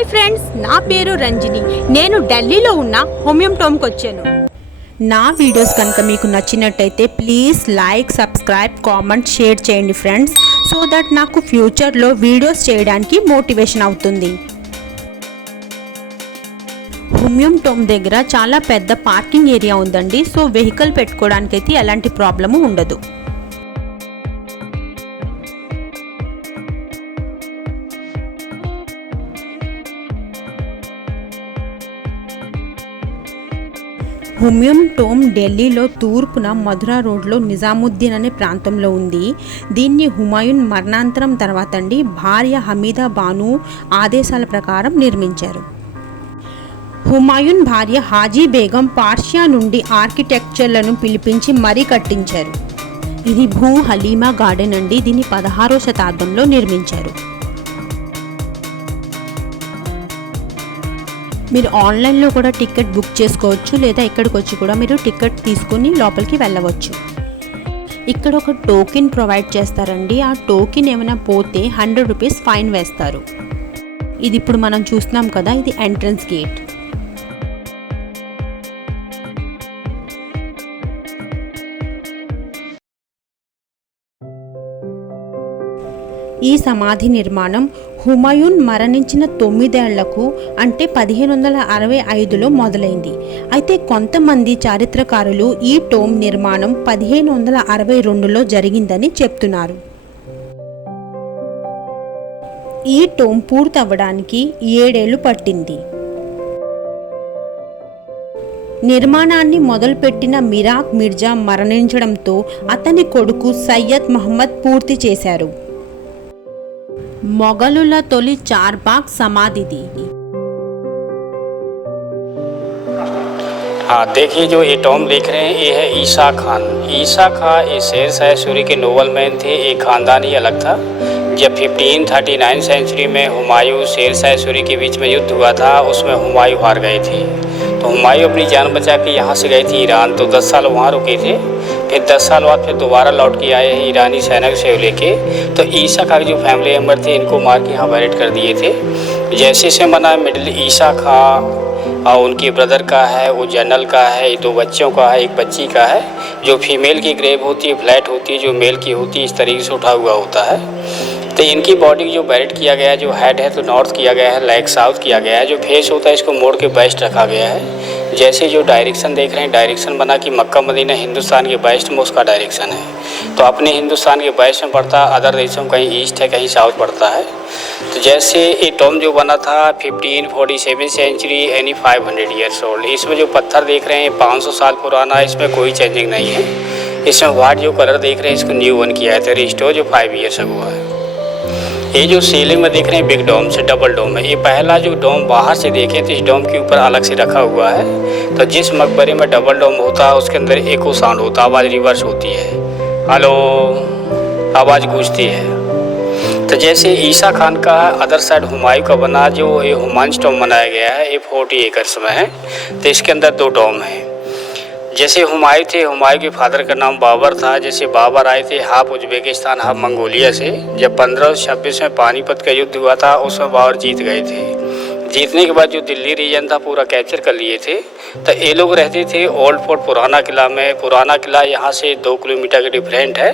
Hi friends, నా పేరు రంజిని. నేను ఢిల్లీలో ఉన్న హోమియం టోమ్కి వచ్చాను. నా వీడియోస్ కనుక మీకు నచ్చినట్టయితే please like, subscribe, comment, share చేయండి ఫ్రెండ్స్. సో దట్ నాకు ఫ్యూచర్లో వీడియోస్ చేయడానికి మోటివేషన్ అవుతుంది. హోమియం టోమ్ దగ్గర చాలా పెద్ద పార్కింగ్ ఏరియా ఉందండి. సో వెహికల్ పెట్టుకోవడానికైతే ఎలాంటి ప్రాబ్లము ఉండదు. హోమియం టోమ్ ఢిల్లీలో తూర్పున మధుర రోడ్లో నిజాముద్దీన్ అనే ప్రాంతంలో ఉంది. దీన్ని హుమాయూన్ మరణాంతరం తర్వాత భార్య హమీదా బాను ఆదేశాల ప్రకారం నిర్మించారు. హుమాయూన్ భార్య హాజీ బేగం పార్షియా నుండి ఆర్కిటెక్చర్లను పిలిపించి మరీ కట్టించారు. ఇది భూ హలీమా గార్డెన్ అండి. దీన్ని 16వ శతాబ్దంలో నిర్మించారు. మీరు ఆన్లైన్లో కూడా టికెట్ బుక్ చేసుకోవచ్చు, లేదా ఇక్కడికి వచ్చి కూడా మీరు టికెట్ తీసుకుని లోపలికి వెళ్ళవచ్చు. ఇక్కడ ఒక టోకెన్ ప్రొవైడ్ చేస్తారండి. ఆ టోకెన్ ఏమైనా పోతే 100 రూపీస్ ఫైన్ వేస్తారు. ఇది ఇప్పుడు మనం చూస్తున్నాం కదా, ఇది ఎంట్రన్స్ గేట్. ఈ సమాధి నిర్మాణం హుమాయూన్ మరణించిన 9 ఏళ్లకు అంటే 1565లో మొదలైంది. అయితే కొంతమంది చారిత్రకారులు ఈ టోమ్ నిర్మాణం 1562లో జరిగిందని చెప్తున్నారు. ఈ టోమ్ పూర్తవ్వడానికి 7 ఏళ్లు పట్టింది. నిర్మాణాన్ని మొదలుపెట్టిన మిరాక్ మిర్జా మరణించడంతో అతని కొడుకు సయ్యద్ మహమ్మద్ పూర్తి చేశారు. మొఘలుల తొలి చార్బాగ్ సమాధిది. हाँ, देखिए जो ये टॉम देख रहे हैं ये है ईसा खान। ईसा खान ये शेर शाह सूरी के नोबल मैन थे। एक ख़ानदान ही अलग था। जब 1539 सेंचुरी में हुमायूं शेर शाह सूरी के बीच में युद्ध हुआ था, उसमें हुमायूं हार गए थे। तो हुमायूं अपनी जान बचा के यहाँ से गए थे ईरान। तो 10 साल वहाँ रुके थे। फिर 10 साल बाद फिर दोबारा लौट के आए हैं ईरानी सैनिक से लेके। तो ईसा खान जो फैमिली मेम्बर थे इनको मार के यहाँ बैरेट कर दिए थे। जैसे से मना मिडिल ईसा खान और उनके ब्रदर का है, वो जनरल का है, 2 बच्चों का है, 1 बच्ची का है। जो फीमेल की ग्रेव होती है फ्लैट होती है, जो मेल की होती है इस तरीके से उठा हुआ होता है। तो इनकी बॉडी जो बैरेट किया गया है, जो हेड है तो नॉर्थ किया गया है, लेग साउथ किया गया है। जो फेस होता है इसको मोड़ के वेस्ट रखा गया है। जैसे जो डायरेक्शन देख रहे हैं, डायरेक्शन बना कि मक्का मदीना हिंदुस्तान के वेस्ट में उसका डायरेक्शन है। तो अपने हिंदुस्तान के वेस्ट में पड़ता है, अदर देशों में कहीं ईस्ट है कहीं साउथ पड़ता है। तो जैसे ये टॉम जो बना था 1547 सेंचुरी यानी 500 ईयर्स ओल्ड। इसमें जो पत्थर देख रहे हैं 500 साल पुराना, इसमें कोई चेंजिंग नहीं है। इसमें वाइट जो कलर देख रहे हैं इसको न्यू वन किया है, रिस्टोर जो 5 ईयर्स अगो है। ये जो सीलिंग में देख रहे हैं बिग डोम से डबल डोम है। ये पहला जो डोम बाहर से देखें तो इस डोम के ऊपर अलग से रखा हुआ है। तो जिस मकबरे में डबल डोम होता है उसके अंदर एको साउंड होता है, आवाज़ रिवर्स होती है, हेलो आवाज़ गूंजती है। तो जैसे ईसा खान का अदर साइड हुमायूं का बना जो ये हुमायूं टॉम बनाया गया है, ये 40 एकर्स में है। तो इसके अंदर 2 डोम है। जैसे हुमायूं थे, हुमायूं के फादर का नाम बाबर था। जैसे बाबर आए थे हाफ उज्बेकिस्तान हाफ मंगोलिया से। जब 1526 में पानीपत का युद्ध हुआ था उसमें बाबर जीत गए थे। जीतने के बाद जो दिल्ली रीजन था पूरा कैप्चर कर लिए थे। तो ये लोग रहते थे ओल्ड फोर्ट पुराना किला में। पुराना किला यहाँ से 2 किलोमीटर का डिफरेंट है।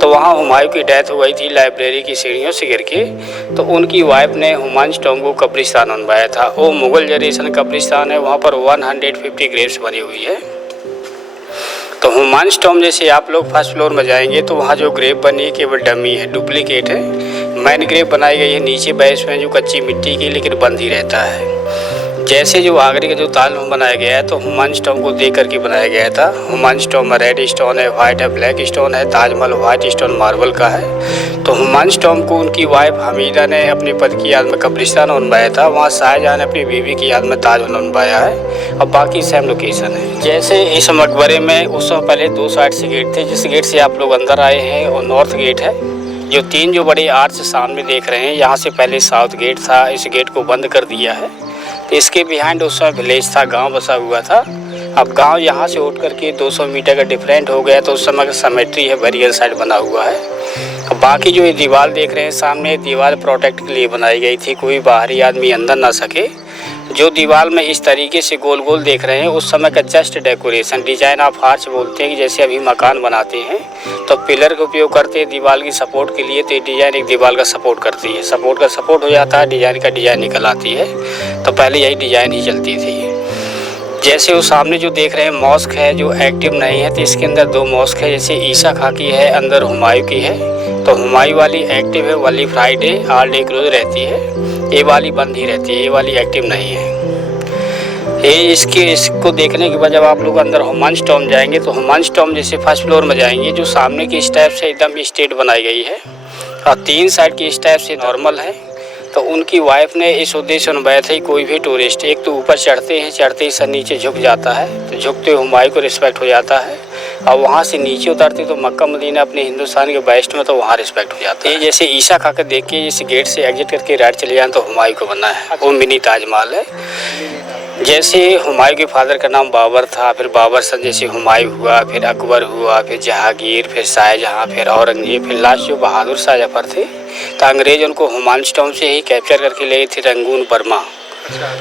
तो वहाँ हुमायूं की डेथ हो गई थी लाइब्रेरी की सीढ़ियों से गिर के। तो उनकी वाइफ ने हुमायूं टॉम को कब्रिस्तान बनवाया था। वो मुगल जनरेशन कब्रिस्तान है, वहाँ पर 150 ग्रेव्स बनी हुई है। तो हुमायूं टॉम जैसे आप लोग फर्स्ट फ्लोर में जाएंगे तो वहाँ जो ग्रेव बनी है केवल डमी है, डुप्लीकेट है। मैन ग्रेव बनाई गई है नीचे बेस में जो कच्ची मिट्टी की, लेकिन बंद ही रहता है। जैसे जो आगरे का जो ताजमहल बनाया गया है तो हुमायूं टॉम को देख करके बनाया गया था। हुमायूं टॉम में रेड स्टोन है, वाइट है, ब्लैक स्टोन है। ताजमहल वाइट स्टोन मार्बल का है। तो हुमायूं टॉम को उनकी वाइफ हमीदा ने अपने पति की याद में कब्रिस्तान बनवाया था। वहाँ शाहजहाँ ने अपनी बीवी की याद में ताजमहल बनवाया है। और बाकी सेम लोकेशन है। जैसे इस मकबरे में उस समय पहले 2 साइड से गेट थे। जिस गेट से आप लोग अंदर आए हैं वो नॉर्थ गेट है। जो 3 जो बड़े आर्च सामने देख रहे हैं, यहाँ से पहले साउथ गेट था। इस गेट को बंद कर दिया है। तो इसके बिहाइंड उस समय विलेज था, गांव बसा हुआ था। अब गांव यहाँ से उठ करके 200 मीटर का डिफरेंट हो गया। तो उस समय का सेमेट्री है, बैरियर साइड बना हुआ है। बाकी जो ये दीवार देख रहे हैं सामने, दीवार प्रोटेक्ट के लिए बनाई गई थी, कोई बाहरी आदमी अंदर ना सके। जो दीवार में इस तरीके से गोल गोल देख रहे हैं उस समय का just decoration, design of arch बोलते हैं कि जैसे अभी मकान बनाते हैं तो पिलर का उपयोग करते हैं दीवार की सपोर्ट के लिए, तो ये डिजाइन एक दीवार का सपोर्ट करती है, सपोर्ट का सपोर्ट हो जाता है, डिजाइन का डिजाइन निकल आती है। तो पहले यही डिजाइन ही चलती थी। जैसे वो सामने जो देख रहे हैं मॉस्क है जो एक्टिव नहीं है, तो इसके अंदर 2 मॉस्क है, जैसे ईसा खां की है, अंदर हुमायूं की है। तो हुमायूं वाली एक्टिव है, वाली फ्राइडे ऑल डे क्लोज रहती है, ये वाली बंद ही रहती है, ये वाली एक्टिव नहीं है। ये इसको देखने के बाद जब आप लोग अंदर हुमायूं टॉम जाएंगे तो हुमायूं टॉम जैसे फर्स्ट फ्लोर में जाएंगे, जो सामने की इस टाइप से एकदम स्ट्रेट बनाई गई है और 3 साइड की इस टाइप से नॉर्मल है। तो उनकी वाइफ ने इस उद्देश्य से बनाया था कोई भी टूरिस्ट एक तो ऊपर चढ़ते हैं, चढ़ते ही सर नीचे झुक जाता है, तो झुकते हुमायूं को रिस्पेक्ट हो जाता है, और वहाँ से नीचे उतरते तो मक्का मदीना अपने हिंदुस्तान के वेस्ट में, तो वहाँ रिस्पेक्ट हो जाता है। जैसे ईसा खां के देख के जैसे गेट से एग्जिट करके राइट चले जाए तो हुमायूं को बनना है, वो मिनी ताजमहल है। जैसे हुमायूं के फादर का नाम बाबर था, फिर बाबर सन जैसे हुमायूं हुआ, फिर अकबर हुआ, फिर जहांगीर, फिर शाहजहां, फिर औरंगजेब, फिर लास्ट जो बहादुर शाह जफर थे, तो अंग्रेज उनको हुमायूं टॉम से ही कैप्चर करके ले गए थे रंगून बर्मा।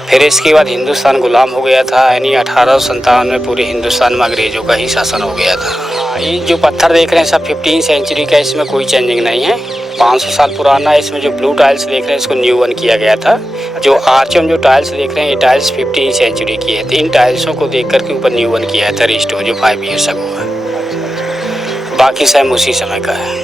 फिर इसके बाद हिंदुस्तान गुलाम हो गया था, यानी 1857 में पूरे हिंदुस्तान में अंग्रेजों का ही शासन हो गया था। ये जो पत्थर देख रहे हैं सब 15वीं सेंचुरी का, इसमें कोई चेंजिंग नहीं है, 500 साल पुराना है। इसमें जो ब्लू टाइल्स देख रहे हैं इसको न्यू वन किया गया था। जो आर्च में जो टाइल्स देख रहे हैं ये टाइल्स 15वीं सेंचुरी की है, तो इन टाइल्सों को देख करके ऊपर न्यू वन किया था रिस्टोर, जो 5 ईयर्स अगो है, बाकी सेम उसी समय का है।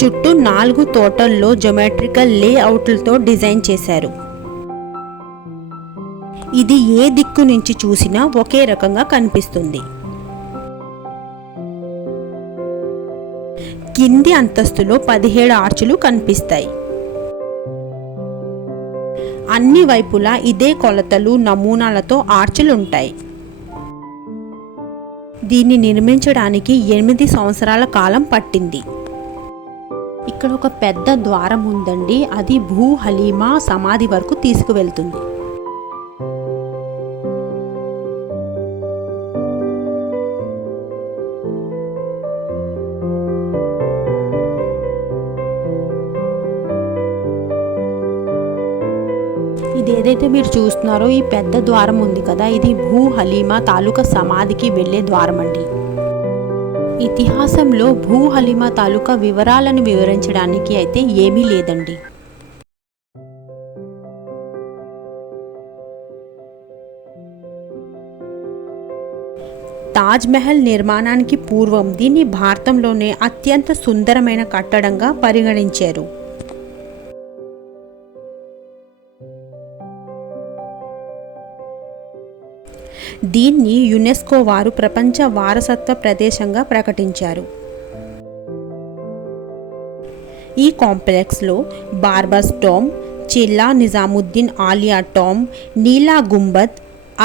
చుట్టూ 4 తోటల్లో జోమెట్రికల్ లేఅవుట్లతో డిజైన్ చేశారు. ఇది ఏ దిక్కు నుంచి చూసినా ఒకే రకంగా కనిపిస్తుంది. కింది అంతస్తులో 17 ఆర్చులు కనిపిస్తాయి. అన్ని వైపులా ఇదే కొలతలు నమూనాలతో ఆర్చులు ఉంటాయి. దీన్ని నిర్మించడానికి 8 సంవత్సరాల కాలం పట్టింది. ఇక్కడ ఒక పెద్ద ద్వారం ఉందండి, అది భూ హలీమా సమాధి వరకు తీసుకువెళ్తుంది. ఇది ఏదైతే మీరు చూస్తున్నారో ఈ పెద్ద ద్వారం ఉంది కదా, ఇది భూ హలీమా తాలూకా సమాధికి వెళ్ళే ద్వారం అండి. ఇతిహాసంలో భూ హలీమా తాలూకా వివరాలను వివరించడానికి అయితే ఏమీ లేదండి. తాజ్ మహల్ నిర్మాణానికి పూర్వం దీన్ని భారతంలోనే అత్యంత సుందరమైన కట్టడంగా పరిగణించారు. దీన్ని యునెస్కో వారు ప్రపంచ వారసత్వ ప్రదేశంగా ప్రకటించారు. ఈ కాంప్లెక్స్లో barber's tomb, Chilla Nizamuddin Auliya tomb, Nila Gumbad,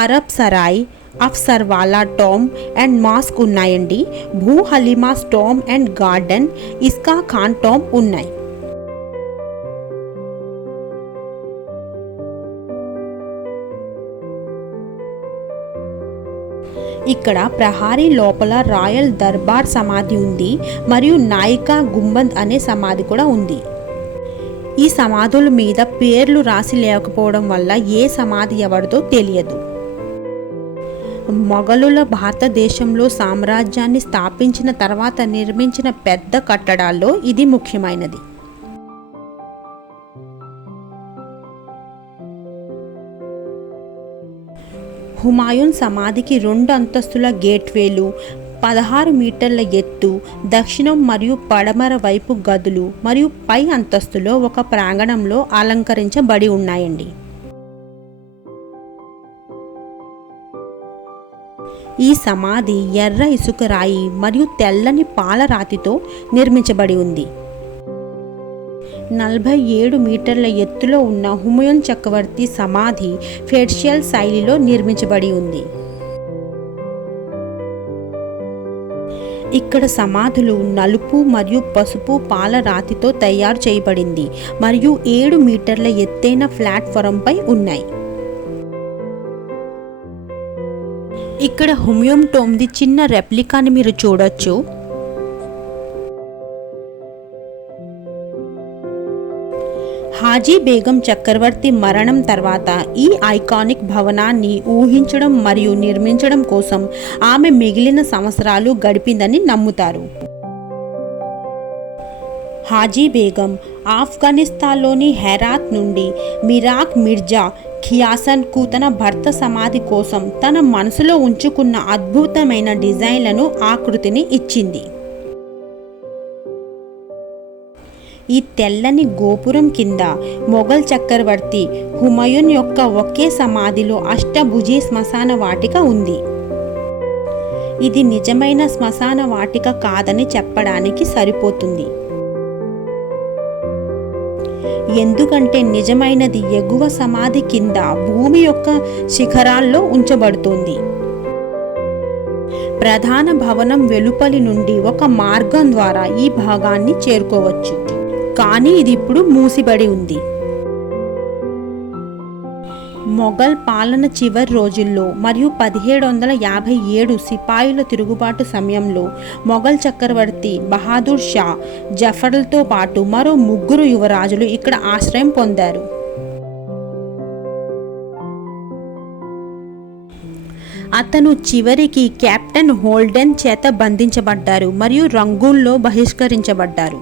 Arab Sarai, Afsarwala tomb and mosque ఉన్నాయండి. Bu Halima's tomb and garden, Isa Khan tomb ఉన్నాయి. ఇక్కడ ప్రహారీ లోపల రాయల్ దర్బార్ సమాధి ఉంది మరియు నాయికా గుంబద్ అనే సమాధి కూడా ఉంది. ఈ సమాధుల మీద పేర్లు రాసి లేకపోవడం వల్ల ఏ సమాధి ఎవరిదో తెలియదు. మొఘలుల భారతదేశంలో సామ్రాజ్యాన్ని స్థాపించిన తర్వాత నిర్మించిన పెద్ద కట్టడాల్లో ఇది ముఖ్యమైనది. హుమాయూన్ సమాధికి 2 అంతస్తుల గేట్వేలు, 16 మీటర్ల ఎత్తు, దక్షిణం మరియు పడమర వైపు గదులు మరియు పై అంతస్తులో ఒక ప్రాంగణంలో అలంకరించబడి ఉన్నాయండి. ఈ సమాధి ఎర్ర ఇసుక రాయి మరియు తెల్లని పాలరాతితో నిర్మించబడి ఉంది. 47 మీటర్ల ఎత్తులో ఉన్న హుమాయూన్ చక్రవర్తి సమాధి ఫెర్షియల్ శైలిలో నిర్మించబడి ఉంది. ఇక్కడ సమాధులు నలుపు మరియు పసుపు పాలరాతితో తయారు చేయబడింది మరియు 7 మీటర్ల ఎత్తైన ప్లాట్ఫారంపై ఉన్నాయి. ఇక్కడ హుమయూన్ టోమ్ది చిన్న రెప్లికాని మీరు చూడొచ్చు. హాజీ బేగం చక్రవర్తి మరణం తర్వాత ఈ ఐకానిక్ భవనాన్ని ఊహించడం మరియు నిర్మించడం కోసం ఆమె మిగిలిన సంవత్సరాలు గడిపిందని నమ్ముతారు. హాజీ బేగం ఆఫ్ఘనిస్తాన్లోని హెరాత్ నుండి మిరాక్ మిర్జా ఖియాసన్కు తన భర్త సమాధి కోసం తన మనసులో ఉంచుకున్న అద్భుతమైన డిజైన్లను ఆకృతిని ఇచ్చింది. ఈ తెల్లని గోపురం కింద మొఘల్ చక్రవర్తి హుమయూన్ యొక్క ఒకే సమాధిలో అష్టభుజి శ్మశాన వాటిక ఉంది. ఇది నిజమైన శ్మశాన వాటిక కాదని చెప్పడానికి సరిపోతుంది, ఎందుకంటే నిజమైనది ఎగువ సమాధి కింద భూమి యొక్క శిఖరాల్లో ఉంచబడుతుంది. ప్రధాన భవనం వెలుపలి నుండి ఒక మార్గం ద్వారా ఈ భాగాన్ని చేరుకోవచ్చు, కానీ ఇది ఇప్పుడు మూసిబడి ఉంది. మొఘల్ పాలన చివరి రోజుల్లో మరియు 1757 సిపాయిల తిరుగుబాటు సమయంలో మొఘల్ చక్రవర్తి బహాదూర్ షా జఫర్లతో పాటు మరో 3 యువరాజులు ఇక్కడ ఆశ్రయం పొందారు. అతను చివరికి కెప్టెన్ హోల్డెన్ చేత బంధించబడ్డారు మరియు రంగూన్లో బహిష్కరించబడ్డారు.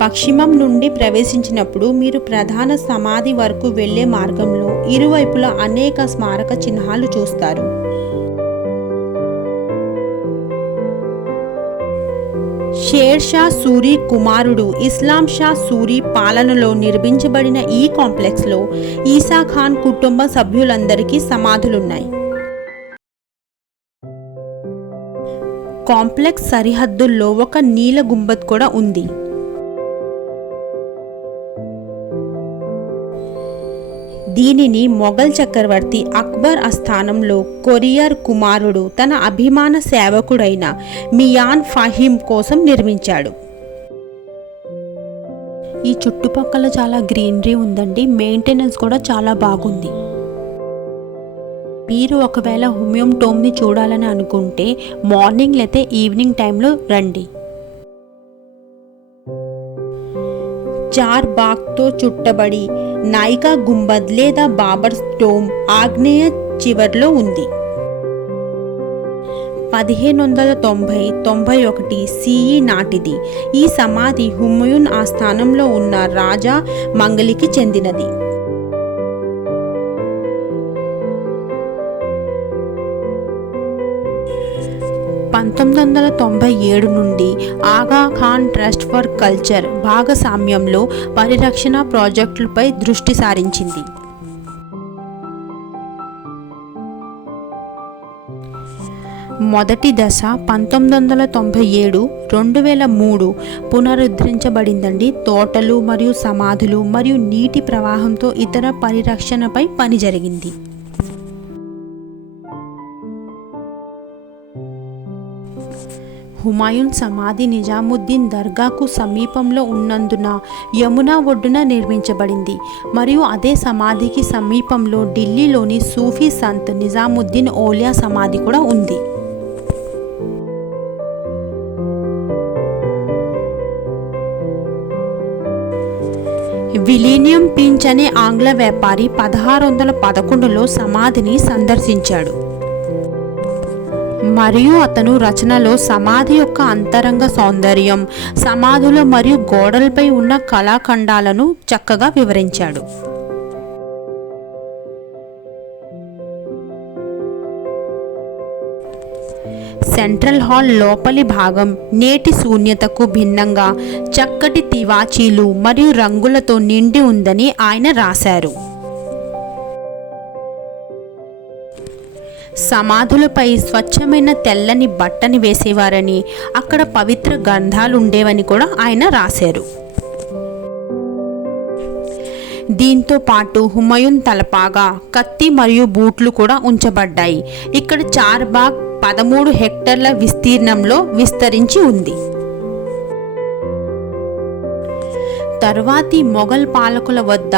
పశ్చిమం నుండి ప్రవేశించినప్పుడు మీరు ప్రధాన సమాధి వరకు వెళ్లే మార్గంలో ఇరువైపులా అనేక స్మారక చిహ్నాలు చూస్తారు. షేర్ షా సూరి కుమారుడు ఇస్లాం షా సూరి పాలనలో నిర్మించబడిన ఈ కాంప్లెక్స్లో ఈసా ఖాన్ కుటుంబ సభ్యులందరికీ సమాధులున్నాయి. కాంప్లెక్స్ సరిహద్దుల్లో ఒక నీల గుంబద్ కూడా ఉంది. దీనిని మొఘల్ చక్రవర్తి అక్బర్ ఆస్థానంలో కొరియర్ కుమారుడు తన అభిమాన సేవకుడైన మియాన్ ఫహీం కోసం నిర్మించాడు. ఈ చుట్టుపక్కల చాలా గ్రీనరీ ఉందండి, మెయింటెనెన్స్ కూడా చాలా బాగుంది. మీరు ఒకవేళ హుమయూన్ టోమ్ని చూడాలని అనుకుంటే మార్నింగ్ లేదా ఈవినింగ్ టైంలో రండి. చార్ బాగ్తో చుట్టబడి నాయికా గుంబద్ లేదా బాబర్ టోమ్ ఆగ్నేయ చివర్లో ఉంది. 1590-91 CE నాటిది. ఈ సమాధి హుమయూన్ ఆస్థానంలో ఉన్న రాజా మంగలికి చెందినది. (1997) నుండి ఆగా ఖాన్ ట్రస్ట్ ఫర్ కల్చర్ భాగస్వామ్యంలో పరిరక్షణ ప్రాజెక్టులపై దృష్టి సారించింది. మొదటి దశ 1997-2003 పునరుద్ధరించబడిందండి. తోటలు మరియు సమాధులు మరియు నీటి ప్రవాహంతో ఇతర పరిరక్షణపై పని జరిగింది. హుమాయూన్ సమాధి నిజాముద్దీన్ దర్గాకు సమీపంలో ఉన్నందున యమునా ఒడ్డున నిర్మించబడింది మరియు అదే సమాధికి సమీపంలో ఢిల్లీలోని సూఫీ సంత్ నిజాముద్దీన్ ఓలియా సమాధి కూడా ఉంది. విలీనియం పించ్ అనే ఆంగ్ల వ్యాపారి 1611లో సమాధిని సందర్శించాడు మరియు అతను రచనలో సమాధి యొక్క అంతరంగ సౌందర్యం, సమాధులు మరియు గోడలపై ఉన్న కళాఖండాలను చక్కగా వివరించాడు. సెంట్రల్ హాల్ లోపలి భాగం నేటి శూన్యతకు భిన్నంగా చక్కటి తివాచీలు మరియు రంగులతో నిండి ఉందని ఆయన రాశారు. సమాధులపై స్వచ్ఛమైన తెల్లని బట్టని వేసేవారని, అక్కడ పవిత్ర గంధాలుండేవని కూడా ఆయన రాశారు. దీంతో పాటు హుమయూన్ తలపాగా, కత్తి మరియు బూట్లు కూడా ఉంచబడ్డాయి. ఇక్కడ చార్బాగ్ 13 హెక్టార్ల విస్తీర్ణంలో విస్తరించి ఉంది. తర్వాతి మొఘల్ పాలకుల వద్ద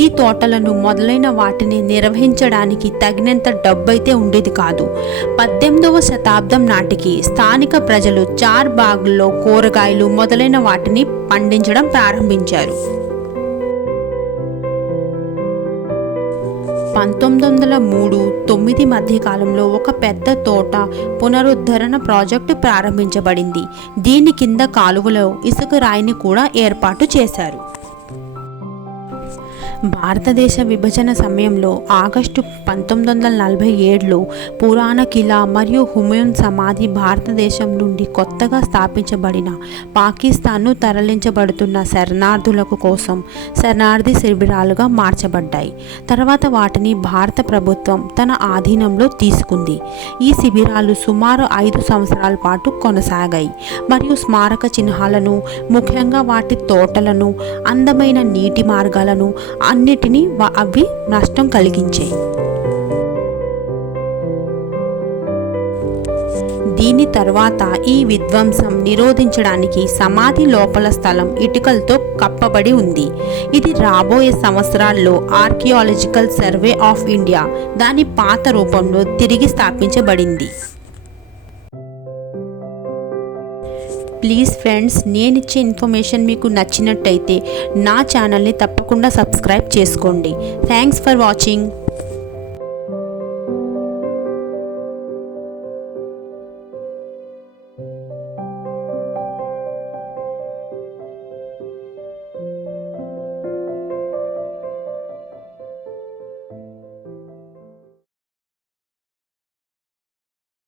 ఈ తోటలను మొదలైన వాటిని నిర్వహించడానికి తగినంత డబ్బైతే ఉండేది కాదు. 18వ శతాబ్దం నాటికి స్థానిక ప్రజలు చార్ బాగ్లో కూరగాయలు మొదలైన వాటిని పండించడం ప్రారంభించారు. 1903-9 మధ్య కాలంలో ఒక పెద్ద తోట పునరుద్ధరణ ప్రాజెక్టు ప్రారంభించబడింది. దీని కింద కాలువలో ఇసుక రాయిని కూడా ఏర్పాటు చేశారు. భారతదేశ విభజన సమయంలో ఆగస్టు 1947లో పురాణ కిలా మరియు హుమయూన్ సమాధి భారతదేశం నుండి కొత్తగా స్థాపించబడిన పాకిస్తాన్ను తరలించబడుతున్న శరణార్థులకు కోసం శరణార్థి శిబిరాలుగా మార్చబడ్డాయి. తర్వాత వాటిని భారత ప్రభుత్వం తన ఆధీనంలో తీసుకుంది. ఈ శిబిరాలు సుమారు 5 సంవత్సరాల పాటు కొనసాగాయి మరియు స్మారక చిహ్నాలను, ముఖ్యంగా వాటి తోటలను, అందమైన నీటి మార్గాలను అన్నిటినీ అవి నష్టం కలిగించాయి. దీని తర్వాత ఈ విధ్వంసం నిరోధించడానికి సమాధి లోపల స్థలం ఇటుకలతో కప్పబడి ఉంది. ఇది రాబోయే సంవత్సరాల్లో ఆర్కియాలజికల్ సర్వే ఆఫ్ ఇండియా దాని పాత రూపంలో తిరిగి స్థాపించబడింది. ప్లీజ్ ఫ్రెండ్స్, నేను ఇచ్చే ఇన్ఫర్మేషన్ మీకు నచ్చినట్టయితే నా ఛానల్ని తప్పకుండా సబ్స్క్రైబ్ చేసుకోండి. Thanks for watching.